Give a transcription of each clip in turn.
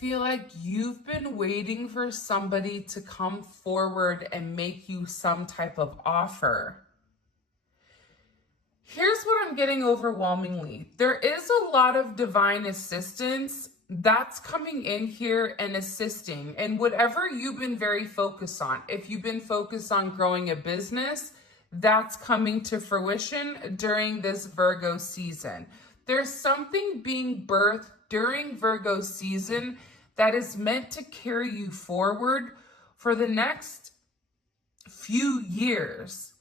feel like you've been waiting for somebody to come forward and make you some type of offer. Here's what I'm getting overwhelmingly. There is a lot of divine assistance that's coming in here and assisting. And whatever you've been very focused on, if you've been focused on growing a business, that's coming to fruition during this Virgo season. There's something being birthed during Virgo season that is meant to carry you forward for the next few years.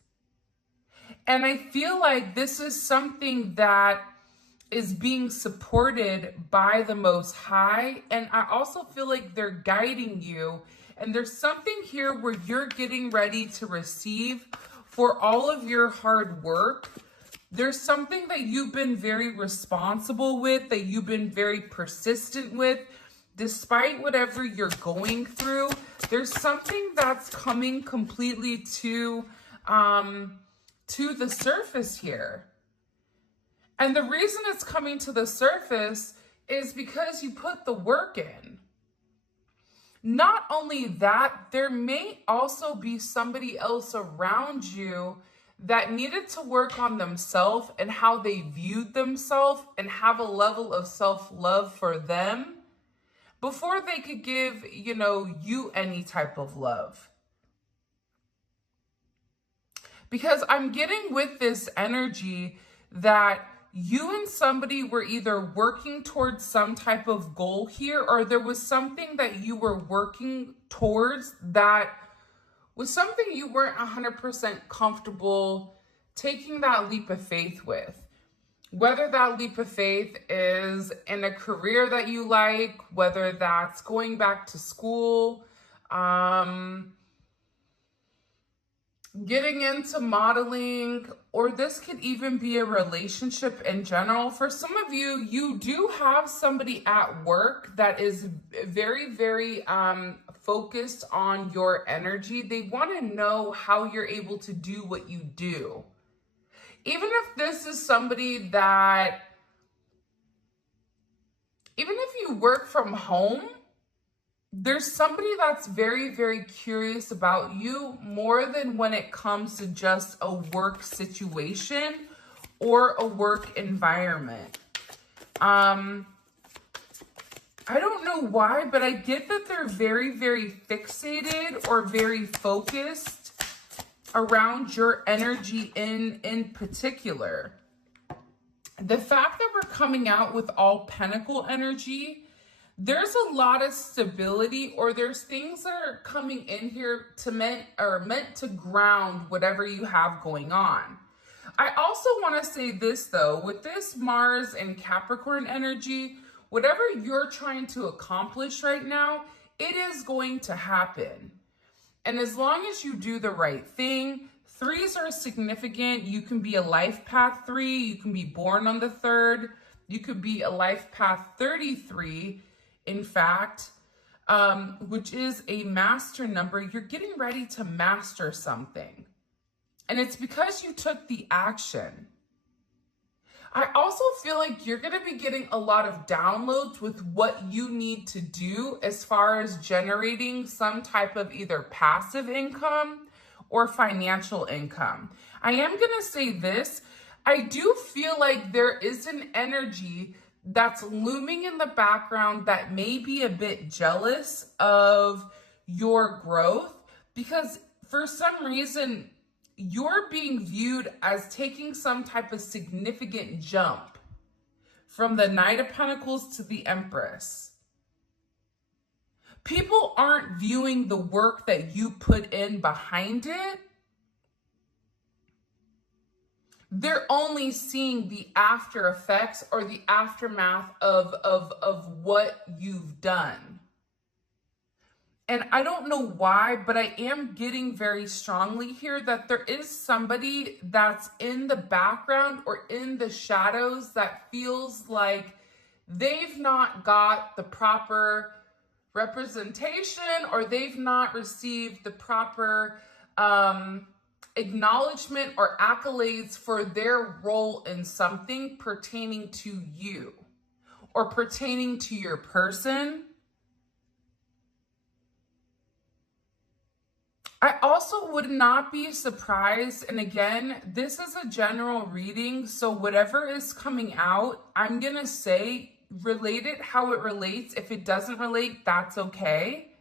And I feel like this is something that is being supported by the Most High. And I also feel like they're guiding you. And there's something here where you're getting ready to receive for all of your hard work. There's something that you've been very responsible with, that you've been very persistent with, despite whatever you're going through. There's something that's coming completely to the surface here. And the reason it's coming to the surface is because you put the work in. Not only that, there may also be somebody else around you that needed to work on themselves and how they viewed themselves and have a level of self-love for them before they could give, you any type of love. Because I'm getting with this energy that you and somebody were either working towards some type of goal here, or there was something that you were working towards that was something you weren't 100% comfortable taking that leap of faith with. Whether that leap of faith is in a career that you like, whether that's going back to school, getting into modeling, or this could even be a relationship in general. For some of you, you do have somebody at work that is very, very focused on your energy. They want to know how you're able to do what you do. Even if this is somebody that, even if you work from home, there's somebody that's very, very curious about you more than when it comes to just a work situation or a work environment. I don't know why, but I get that they're very, very fixated or very focused around your energy in particular. The fact that we're coming out with all Pentacle energy, there's a lot of stability, or there's things that are coming in here to meant to ground whatever you have going on. I also want to say this though, with this Mars and Capricorn energy, whatever you're trying to accomplish right now, it is going to happen. And as long as you do the right thing, threes are significant. You can be a life path 3. You can be born on the 3rd. You could be a life path 33. In fact, which is a master number. You're getting ready to master something. And it's because you took the action. I also feel like you're going to be getting a lot of downloads with what you need to do as far as generating some type of either passive income or financial income. I am going to say this. I do feel like there is an energy that's looming in the background that may be a bit jealous of your growth, because for some reason you're being viewed as taking some type of significant jump from the Knight of Pentacles to the Empress. People aren't viewing the work that you put in behind it. They're only seeing the after effects or the aftermath of what you've done. And I don't know why, but I am getting very strongly here that there is somebody that's in the background or in the shadows that feels like they've not got the proper representation, or they've not received the proper acknowledgement or accolades for their role in something pertaining to you or pertaining to your person. I also would not be surprised, and again, this is a general reading, so whatever is coming out, I'm gonna say relate it how it relates. If it doesn't relate, that's okay.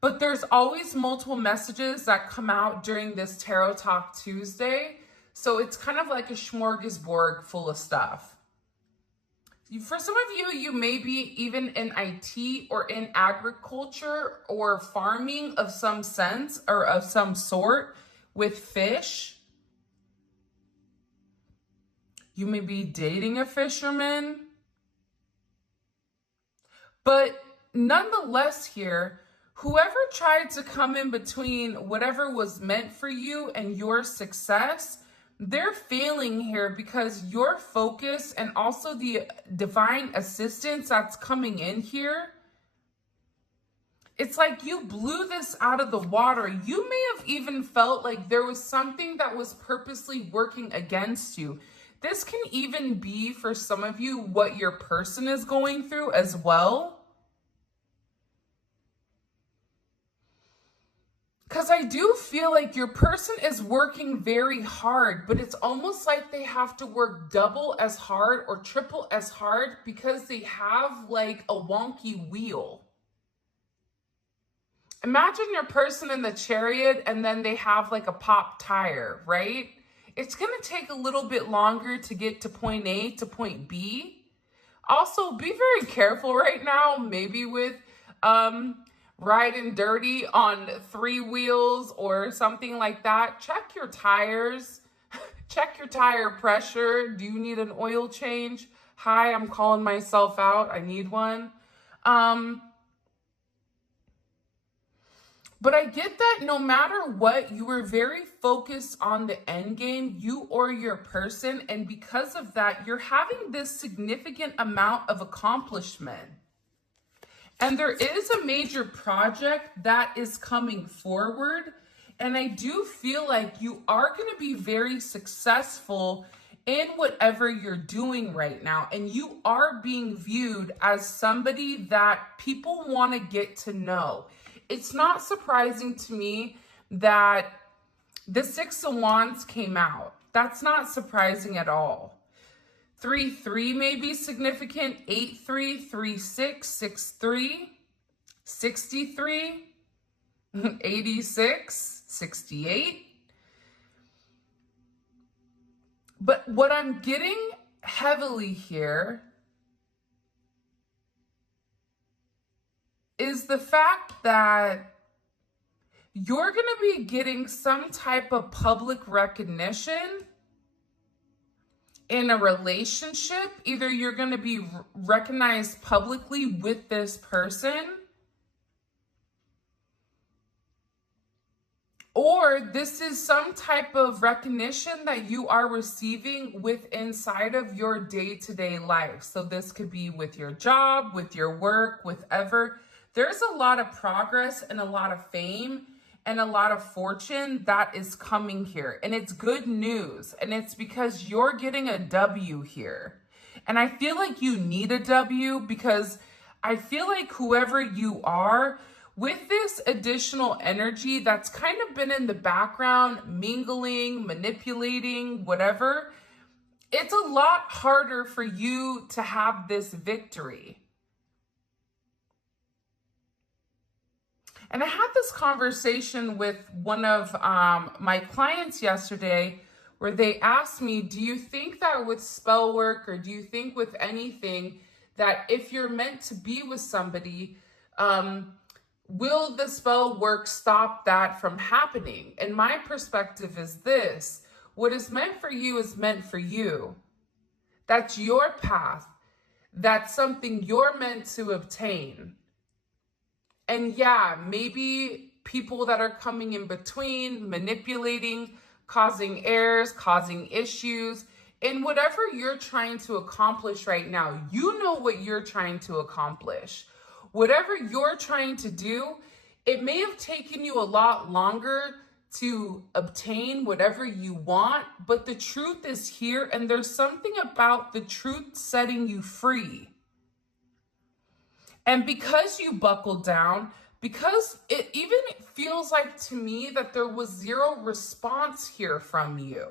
But there's always multiple messages that come out during this Tarot Talk Tuesday, so it's kind of like a smorgasbord full of stuff. For some of you, you may be even in IT or in agriculture or farming of some sense or of some sort with fish. You may be dating a fisherman. But nonetheless here, whoever tried to come in between whatever was meant for you and your success, they're failing here because your focus and also the divine assistance that's coming in here, it's like you blew this out of the water. You may have even felt like there was something that was purposely working against you. This can even be, for some of you, what your person is going through as well. Because I do feel like your person is working very hard, but it's almost like they have to work double as hard or triple as hard because they have like a wonky wheel. Imagine your person in the chariot and then they have like a pop tire, right? It's going to take a little bit longer to get to point A to point B. Also, be very careful right now, maybe with riding dirty on 3 wheels or something like that. Check your tires. Check your tire pressure. Do you need an oil change? Hi, I'm calling myself out. I need one. But I get that no matter what, you were very focused on the end game, you or your person. And because of that, you're having this significant amount of accomplishment. And there is a major project that is coming forward. And I do feel like you are going to be very successful in whatever you're doing right now. And you are being viewed as somebody that people want to get to know. It's not surprising to me that the 6 of Wands came out. That's not surprising at all. 3-3 may be significant. 8-3, 3-6, 6-3, 63, 86, 68. But what I'm getting heavily here is the fact that you're going to be getting some type of public recognition in a relationship. Either you're going to be recognized publicly with this person, or this is some type of recognition that you are receiving with inside of your day-to-day life. So this could be with your job, with your work, with ever. There's a lot of progress and a lot of fame and a lot of fortune that is coming here. And it's good news. And it's because you're getting a W here. And I feel like you need a W because I feel like whoever you are, with this additional energy that's kind of been in the background, mingling, manipulating, whatever, it's a lot harder for you to have this victory. And I had this conversation with one of my clients yesterday where they asked me, do you think that with spell work or do you think with anything that if you're meant to be with somebody, will the spell work stop that from happening? And my perspective is this: what is meant for you is meant for you. That's your path. That's something you're meant to obtain. And yeah, maybe people that are coming in between, manipulating, causing errors, causing issues, and whatever you're trying to accomplish right now, you know what you're trying to accomplish. Whatever you're trying to do, it may have taken you a lot longer to obtain whatever you want, but the truth is here, and there's something about the truth setting you free. And because you buckled down, because it even feels like to me that there was zero response here from you.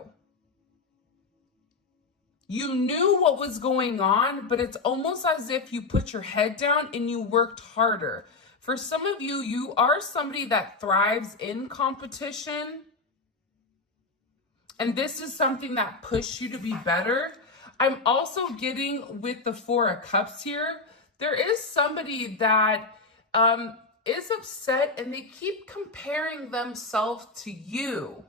You knew what was going on, but it's almost as if you put your head down and you worked harder. For some of you, you are somebody that thrives in competition. And this is something that pushed you to be better. I'm also getting with the Four of Cups here, there is somebody that is upset and they keep comparing themselves to you.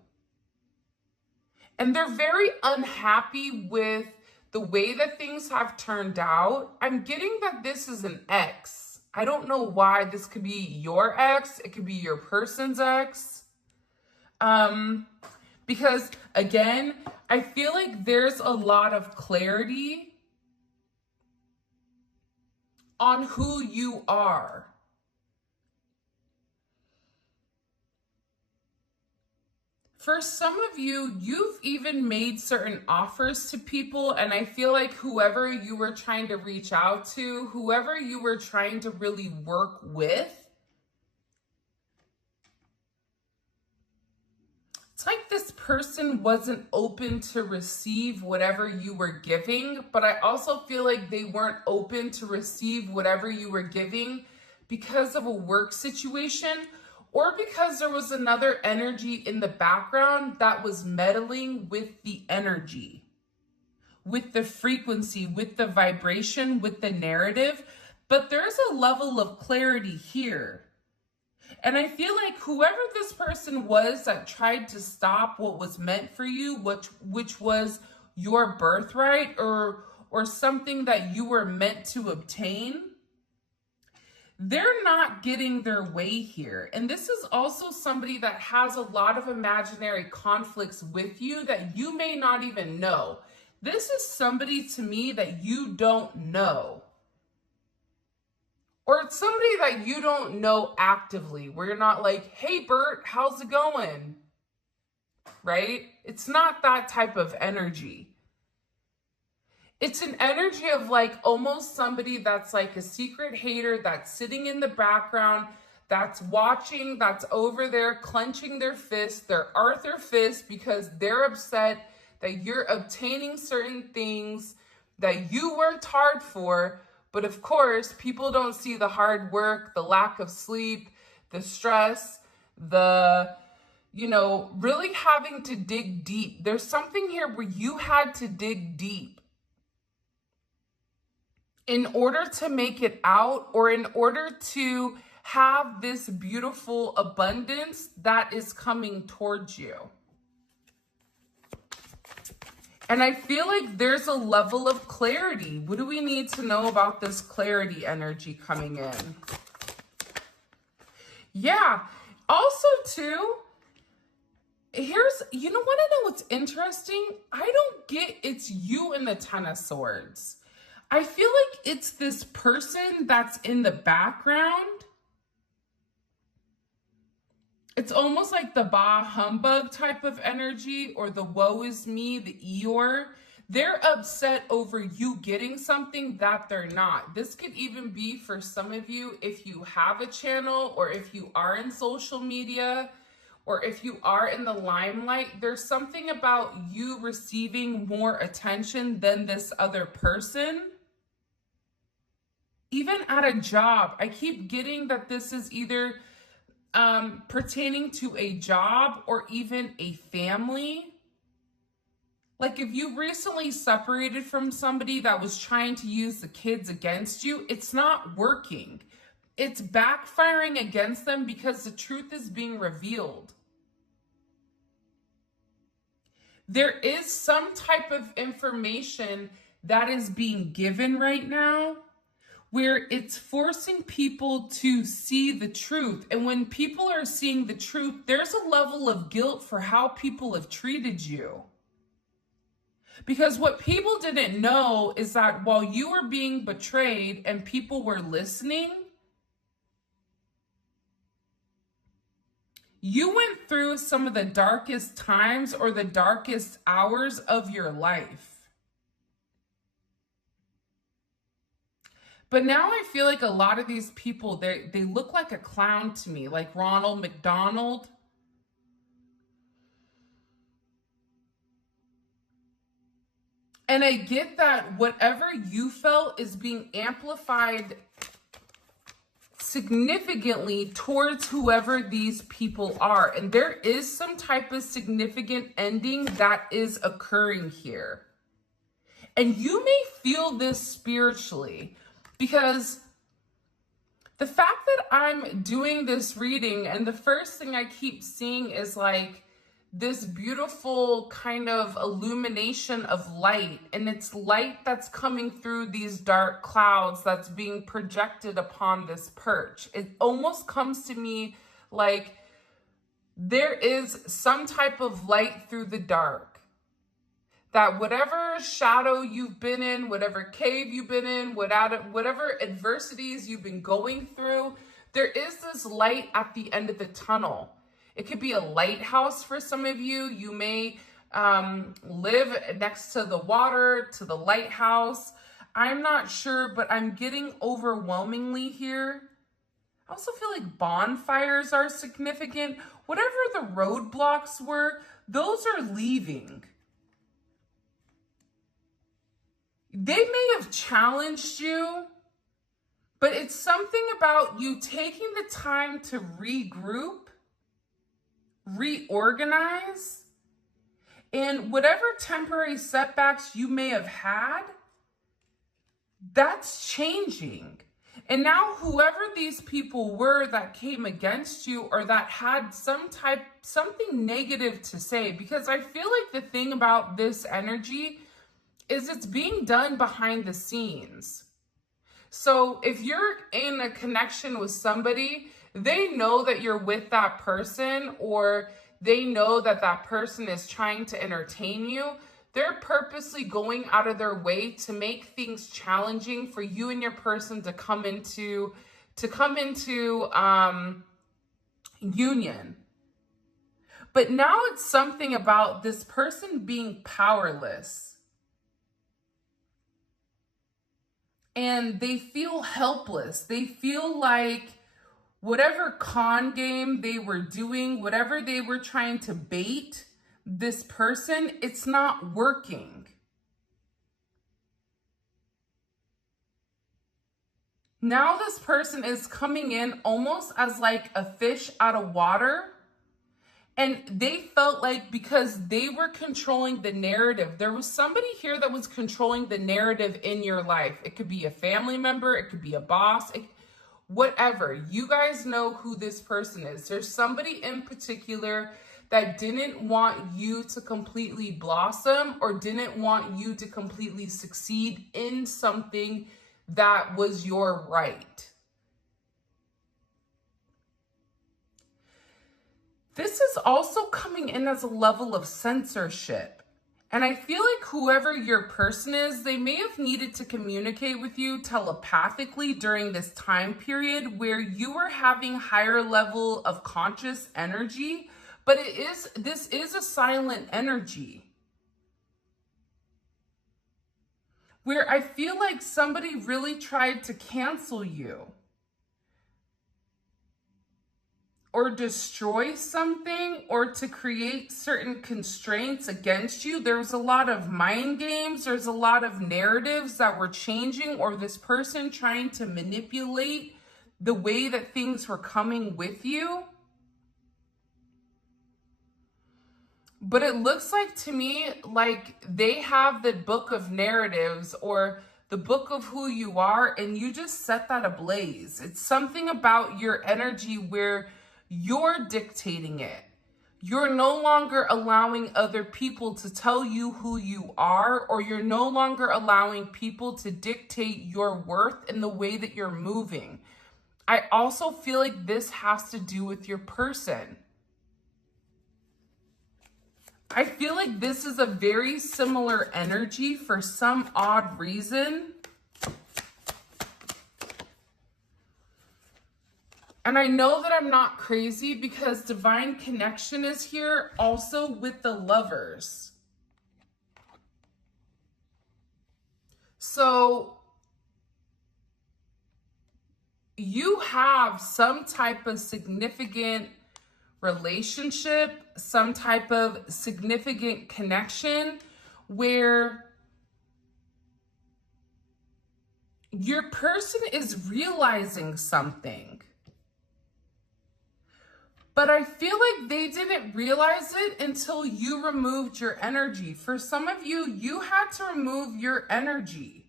And they're very unhappy with the way that things have turned out. I'm getting that this is an ex. I don't know why. This could be your ex. It could be your person's ex. Because again, I feel like there's a lot of clarity on who you are. For some of you, you've even made certain offers to people, and I feel like whoever you were trying to reach out to, whoever you were trying to really work with, it's like this person wasn't open to receive whatever you were giving, but I also feel like they weren't open to receive whatever you were giving because of a work situation, or because there was another energy in the background that was meddling with the energy, with the frequency, with the vibration, with the narrative. But there's a level of clarity here. And I feel like whoever this person was that tried to stop what was meant for you, which was your birthright or something that you were meant to obtain, they're not getting their way here. And this is also somebody that has a lot of imaginary conflicts with you that you may not even know. This is somebody to me that you don't know. Or it's somebody that you don't know actively, where you're not like, hey, Bert, how's it going? Right? It's not that type of energy. It's an energy of like almost somebody that's like a secret hater that's sitting in the background, that's watching, that's over there clenching their fists, their Arthur fist, because they're upset that you're obtaining certain things that you worked hard for. But of course, people don't see the hard work, the lack of sleep, the stress, the, really having to dig deep. There's something here where you had to dig deep in order to make it out, or in order to have this beautiful abundance that is coming towards you. And I feel like there's a level of clarity. What do we need to know about this clarity energy coming in? Yeah. Also, too, here's, you know what I know what's interesting? I don't get it's you and the Ten of Swords. I feel like it's this person that's in the background. It's almost like the bah humbug type of energy, or the woe is me, the Eeyore. They're upset over you getting something that they're not. This could even be for some of you if you have a channel, or if you are in social media, or if you are in the limelight. There's something about you receiving more attention than this other person. Even at a job, I keep getting that this is either pertaining to a job or even a family. Like if you recently separated from somebody that was trying to use the kids against you, it's not working. It's backfiring against them because the truth is being revealed. There is some type of information that is being given right now, where it's forcing people to see the truth. And when people are seeing the truth, there's a level of guilt for how people have treated you. Because what people didn't know is that while you were being betrayed and people were listening, you went through some of the darkest times or the darkest hours of your life. But now I feel like a lot of these people, they look like a clown to me, like Ronald McDonald. And I get that whatever you felt is being amplified significantly towards whoever these people are. And there is some type of significant ending that is occurring here. And you may feel this spiritually, because the fact that I'm doing this reading and the first thing I keep seeing is like this beautiful kind of illumination of light, and it's light that's coming through these dark clouds that's being projected upon this perch. It almost comes to me like there is some type of light through the dark. That whatever shadow you've been in, whatever cave you've been in, whatever adversities you've been going through, there is this light at the end of the tunnel. It could be a lighthouse for some of you. You may live next to the water, to the lighthouse. I'm not sure, but I'm getting overwhelmingly here. I also feel like bonfires are significant. Whatever the roadblocks were, those are leaving. They may have challenged you, but it's something about you taking the time to regroup, reorganize, and whatever temporary setbacks you may have had, that's changing. And now whoever these people were that came against you or that had something negative to say, because I feel like the thing about this energy is it's being done behind the scenes. So if you're in a connection with somebody, they know that you're with that person, or they know that that person is trying to entertain you. They're purposely going out of their way to make things challenging for you and your person to come into union. But now it's something about this person being powerless. And they feel helpless. They feel like whatever con game they were doing, whatever they were trying to bait this person, it's not working. Now this person is coming in almost as like a fish out of water. And they felt like because they were controlling the narrative, there was somebody here that was controlling the narrative in your life. It could be a family member, it could be a boss, whatever. You guys know who this person is. There's somebody in particular that didn't want you to completely blossom or didn't want you to completely succeed in something that was your right. This is also coming in as a level of censorship. And I feel like whoever your person is, they may have needed to communicate with you telepathically during this time period where you were having higher level of conscious energy, but this is a silent energy. Where I feel like somebody really tried to cancel you or destroy something, or to create certain constraints against you. There's a lot of mind games. There's a lot of narratives that were changing, or this person trying to manipulate the way that things were coming with you. But it looks like to me like they have the book of narratives or the book of who you are, and you just set that ablaze. It's something about your energy where you're dictating it. You're no longer allowing other people to tell you who you are, or you're no longer allowing people to dictate your worth in the way that you're moving. I also feel like this has to do with your person. I feel like this is a very similar energy for some odd reason. And I know that I'm not crazy because divine connection is here also with the lovers. So you have some type of significant relationship, some type of significant connection where your person is realizing something. But I feel like they didn't realize it until you removed your energy. For some of you, you had to remove your energy.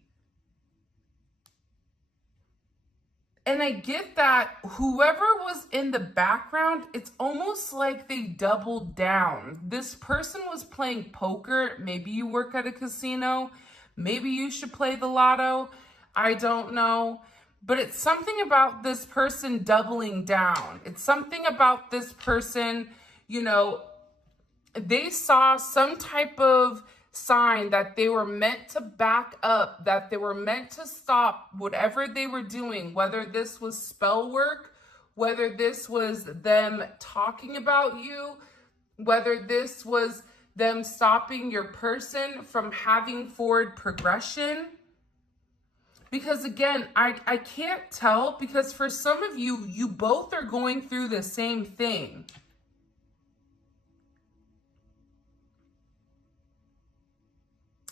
And I get that whoever was in the background, it's almost like they doubled down. This person was playing poker. Maybe you work at a casino. Maybe you should play the lotto. I don't know. But it's something about this person doubling down. It's something about this person, you know, they saw some type of sign that they were meant to back up, that they were meant to stop whatever they were doing, whether this was spell work, whether this was them talking about you, whether this was them stopping your person from having forward progression. Because again, I can't tell, because for some of you, you both are going through the same thing.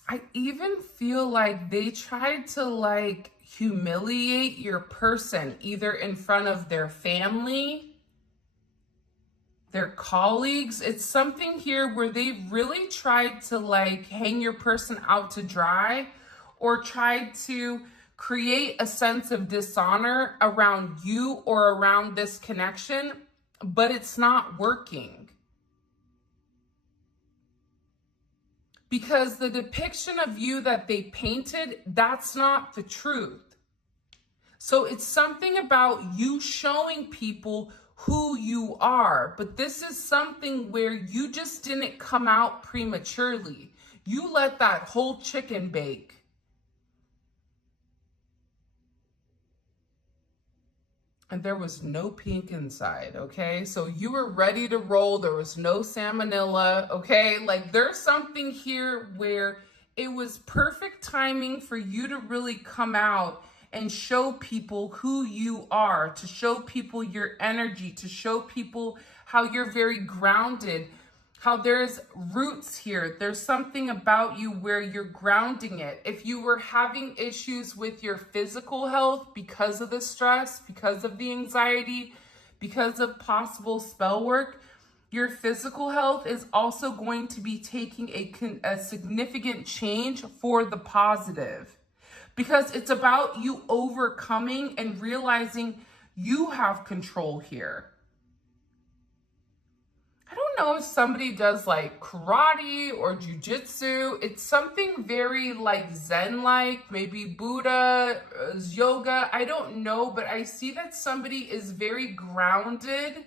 I even feel like they tried to like humiliate your person, either in front of their family, their colleagues. It's something here where they really tried to like hang your person out to dry, or tried to create a sense of dishonor around you or around this connection, but it's not working. Because the depiction of you that they painted, that's not the truth. So it's something about you showing people who you are, but this is something where you just didn't come out prematurely. You let that whole chicken bake. And there was no pink inside, okay? So you were ready to roll. There was no salmonella, okay? Like there's something here where it was perfect timing for you to really come out and show people who you are, to show people your energy, to show people how you're very grounded, how there's roots here. There's something about you where you're grounding it. If you were having issues with your physical health because of the stress, because of the anxiety, because of possible spell work, your physical health is also going to be taking a significant change for the positive. Because it's about you overcoming and realizing you have control here. I don't know if somebody does like karate or jujitsu. It's something very like Zen-like, maybe Buddha, yoga. I don't know, but I see that somebody is very grounded.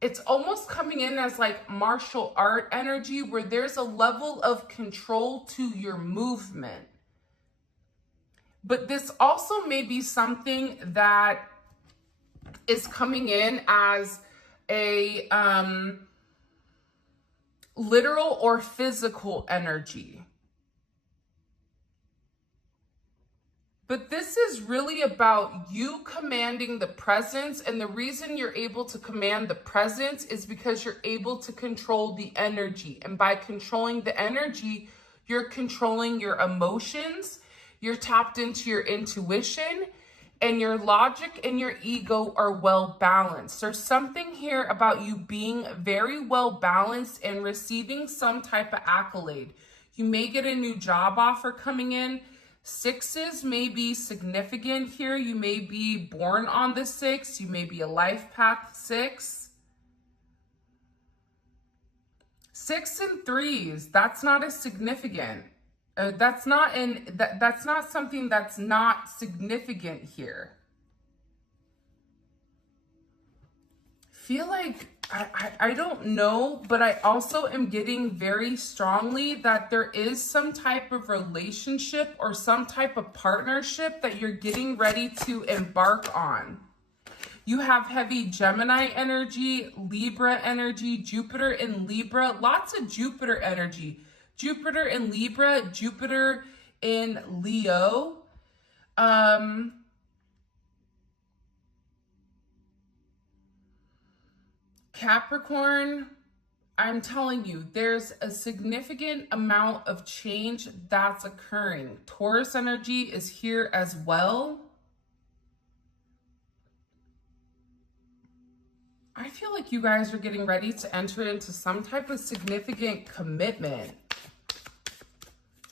It's almost coming in as like martial art energy where there's a level of control to your movement. But this also may be something that is coming in as a literal or physical energy. But this is really about you commanding the presence, and the reason you're able to command the presence is because you're able to control the energy. And by controlling the energy, you're controlling your emotions, you're tapped into your intuition, and your logic and your ego are well balanced. There's something here about you being very well balanced and receiving some type of accolade. You may get a new job offer coming in. Sixes may be significant here. You may be born on the 6. You may be a life path 6. 6 and 3s, that's not as significant. That's not something that's not significant here. Feel like, I don't know, but I also am getting very strongly that there is some type of relationship or some type of partnership that you're getting ready to embark on. You have heavy Gemini energy, Libra energy, Jupiter in Libra, lots of Jupiter energy. Jupiter in Libra, Jupiter in Leo. Capricorn, I'm telling you, there's a significant amount of change that's occurring. Taurus energy is here as well. I feel like you guys are getting ready to enter into some type of significant commitment.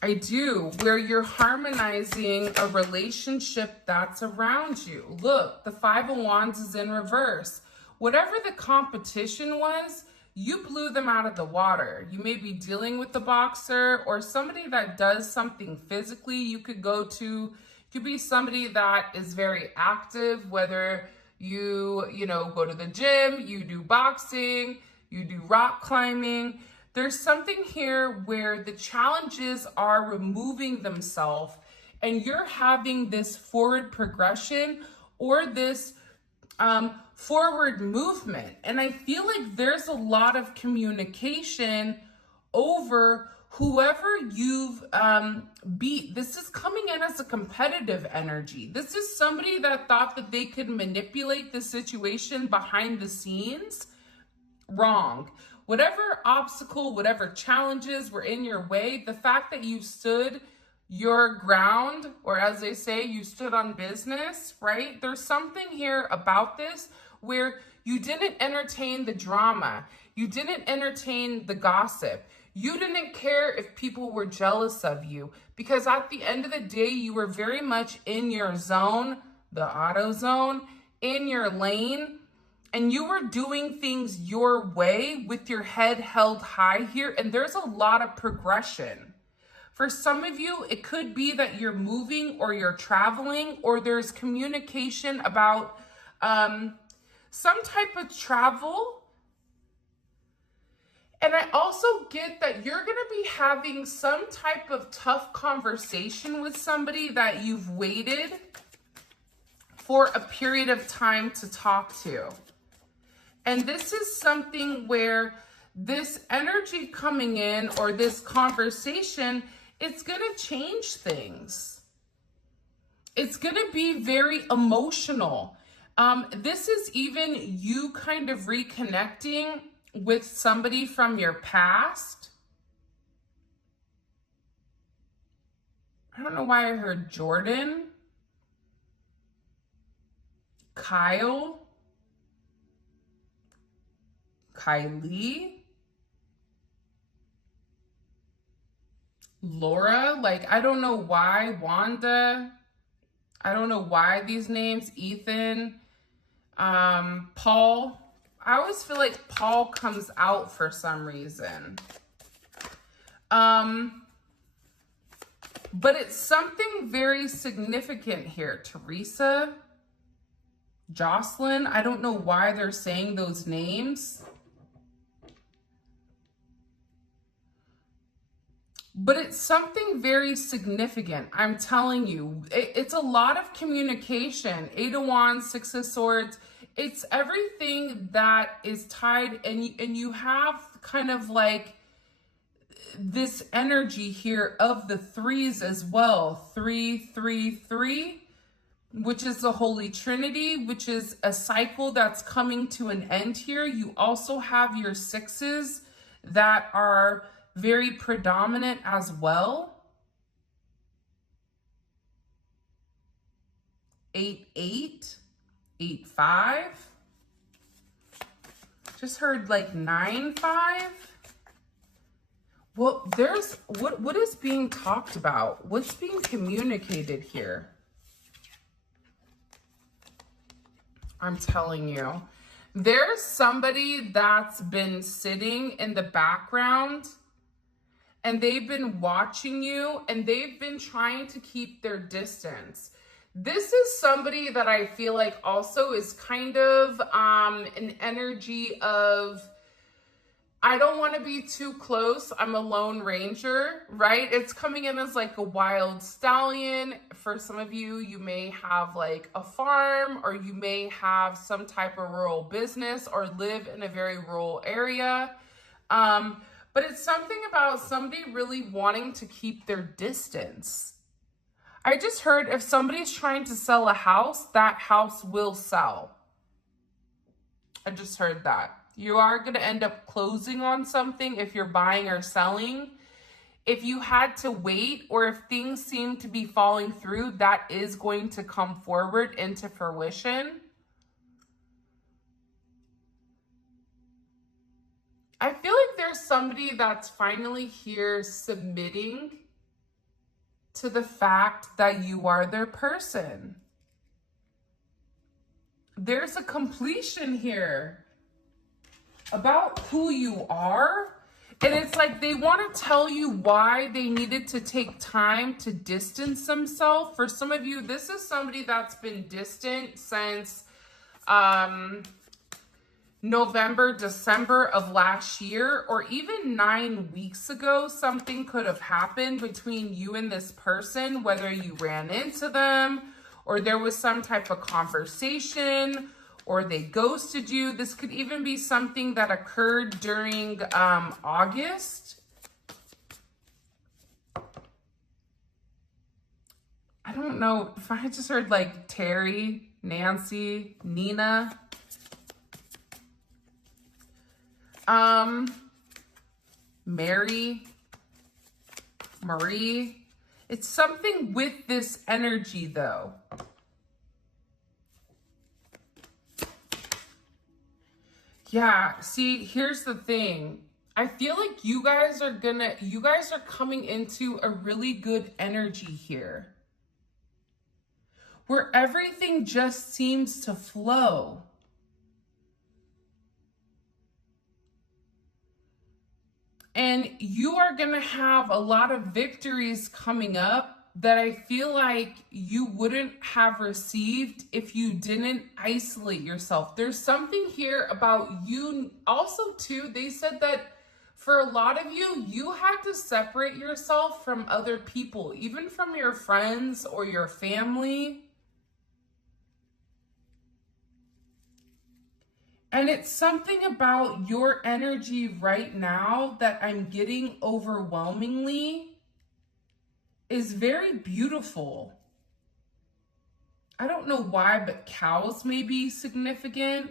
I do, where you're harmonizing a relationship that's around you. Look, the Five of Wands is in reverse. Whatever the competition was, you blew them out of the water. You may be dealing with the boxer or somebody that does something physically. You could go could be somebody that is very active, whether you go to the gym, you do boxing, you do rock climbing. There's something here where the challenges are removing themselves and you're having this forward progression or this forward movement. And I feel like there's a lot of communication over whoever you've beat. This is coming in as a competitive energy. This is somebody that thought that they could manipulate the situation behind the scenes. Wrong. Whatever obstacle, whatever challenges were in your way, the fact that you stood your ground, or as they say, you stood on business, right? There's something here about this where you didn't entertain the drama. You didn't entertain the gossip. You didn't care if people were jealous of you, because at the end of the day, you were very much in your zone, the auto zone, in your lane, and you were doing things your way with your head held high here. And there's a lot of progression. For some of you, it could be that you're moving or you're traveling, or there's communication about some type of travel. And I also get that you're going to be having some type of tough conversation with somebody that you've waited for a period of time to talk to. And this is something where this energy coming in, or this conversation, it's going to change things. It's going to be very emotional. This is even you kind of reconnecting with somebody from your past. I don't know why I heard Jordan, Kyle, Kylie, Laura, like, I don't know why, Wanda, I don't know why these names, Ethan, Paul. I always feel like Paul comes out for some reason. But it's something very significant here. Teresa, Jocelyn, I don't know why they're saying those names. But it's something very significant. I'm telling you, it's a lot of communication. 8 of Wands, 6 of Swords. It's everything that is tied, and you have kind of like this energy here of the threes as well. 3, 3, 3, which is the Holy Trinity, which is a cycle that's coming to an end here. You also have your sixes that are very predominant as well. 8, 8, 8, 5. Just heard like 9, 5. Well, there's what is being talked about? What's being communicated here? I'm telling you, there's somebody that's been sitting in the background and they've been watching you and they've been trying to keep their distance. This is somebody that I feel like also is kind of an energy of, I don't want to be too close. I'm a lone ranger, right? It's coming in as like a wild stallion. For some of you, you may have like a farm, or you may have some type of rural business, or live in a very rural area. But it's something about somebody really wanting to keep their distance. I just heard if somebody's trying to sell a house, that house will sell. I just heard that. You are going to end up closing on something if you're buying or selling. If you had to wait or if things seem to be falling through, that is going to come forward into fruition. I feel like there's somebody that's finally here submitting to the fact that you are their person. There's a completion here about who you are. And it's like they want to tell you why they needed to take time to distance themselves. For some of you, this is somebody that's been distant since November, December of last year, or even 9 weeks ago. Something could have happened between you and this person, whether you ran into them or there was some type of conversation or they ghosted you. This could even be something that occurred during August. I don't know if I had just heard like Terry, Nancy, Nina. Mary, Marie. It's something with this energy though. Yeah, see, here's the thing. I feel like you guys are coming into a really good energy here, where everything just seems to flow. And you are going to have a lot of victories coming up that I feel like you wouldn't have received if you didn't isolate yourself. There's something here about you. Also, too, they said that for a lot of you, you had to separate yourself from other people, even from your friends or your family. And it's something about your energy right now that I'm getting overwhelmingly is very beautiful. I don't know why, but cows may be significant.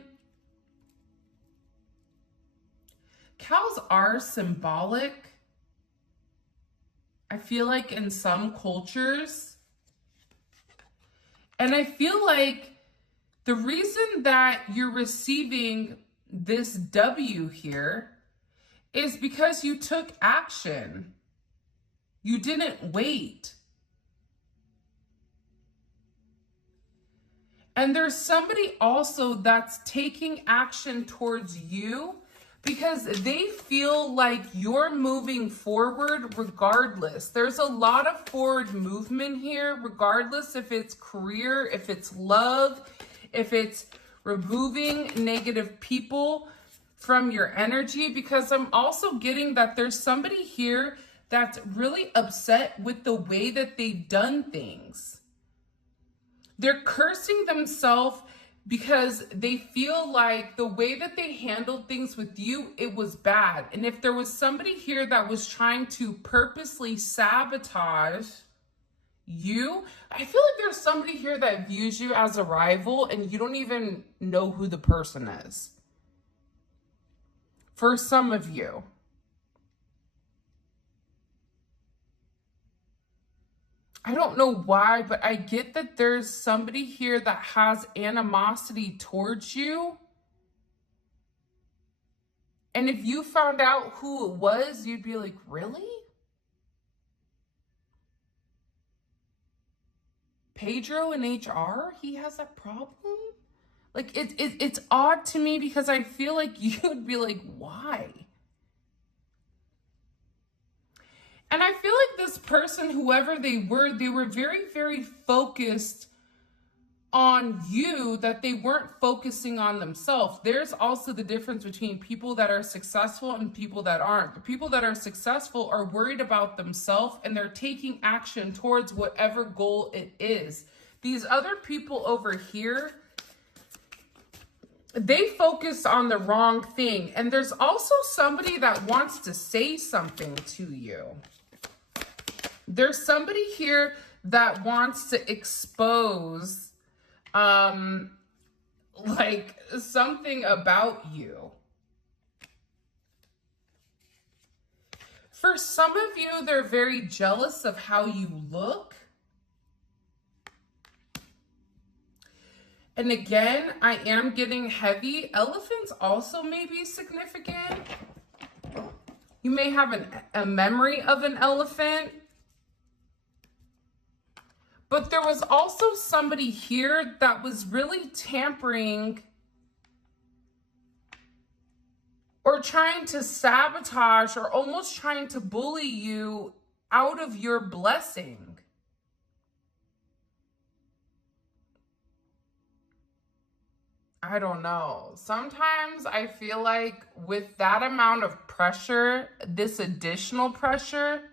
Cows are symbolic, I feel like, in some cultures. And I feel like the reason that you're receiving this W here is because you took action. You didn't wait. And there's somebody also that's taking action towards you because they feel like you're moving forward regardless. There's a lot of forward movement here, regardless if it's career, if it's love, if it's removing negative people from your energy, because I'm also getting that there's somebody here that's really upset with the way that they've done things. They're cursing themselves because they feel like the way that they handled things with you, it was bad. And if there was somebody here that was trying to purposely sabotage you, I feel like there's somebody here that views you as a rival and you don't even know who the person is. For some of you. I don't know why, but I get that there's somebody here that has animosity towards you. And if you found out who it was, you'd be like, really? Pedro in HR, he has that problem? Like, it's odd to me because I feel like you'd be like, why? And I feel like this person, whoever they were very, very focused on you, that they weren't focusing on themselves. There's also the difference between people that are successful and people that aren't. The people that are successful are worried about themselves and they're taking action towards whatever goal it is. These other people over here, they focus on the wrong thing. And there's also somebody that wants to say something to you. There's somebody here that wants to expose like something about you. For some of you, they're very jealous of how you look. And again, I am getting heavy. Elephants also may be significant. You may have a memory of an elephant. But there was also somebody here that was really tampering or trying to sabotage or almost trying to bully you out of your blessing. I don't know. Sometimes I feel like with that amount of pressure, this additional pressure,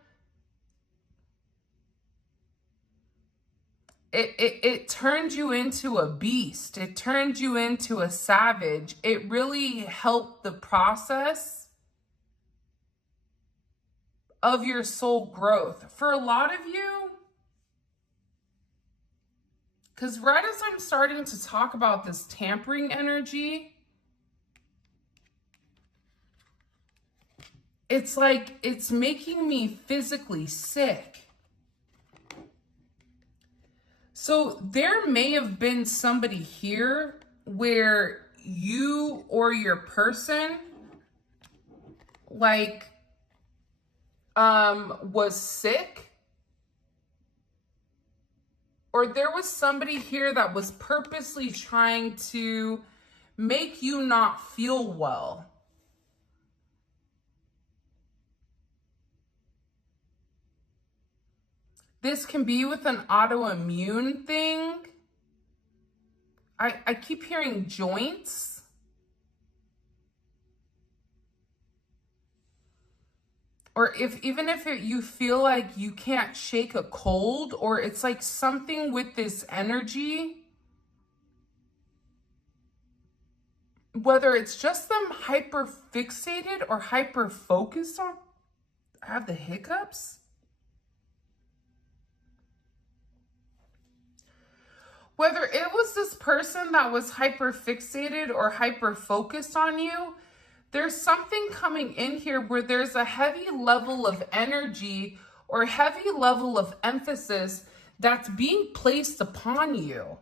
it turned you into a beast. It turned you into a savage. It really helped the process of your soul growth. For a lot of you, because right as I'm starting to talk about this tampering energy, it's like it's making me physically sick. So there may have been somebody here where you or your person like was sick, or there was somebody here that was purposely trying to make you not feel well. This can be with an autoimmune thing. I keep hearing joints. Or even if you feel like you can't shake a cold, or it's like something with this energy, whether it's just them hyper fixated or hyper focused on, I have the hiccups. Whether it was this person that was hyper fixated or hyper focused on you, there's something coming in here where there's a heavy level of energy or heavy level of emphasis that's being placed upon you.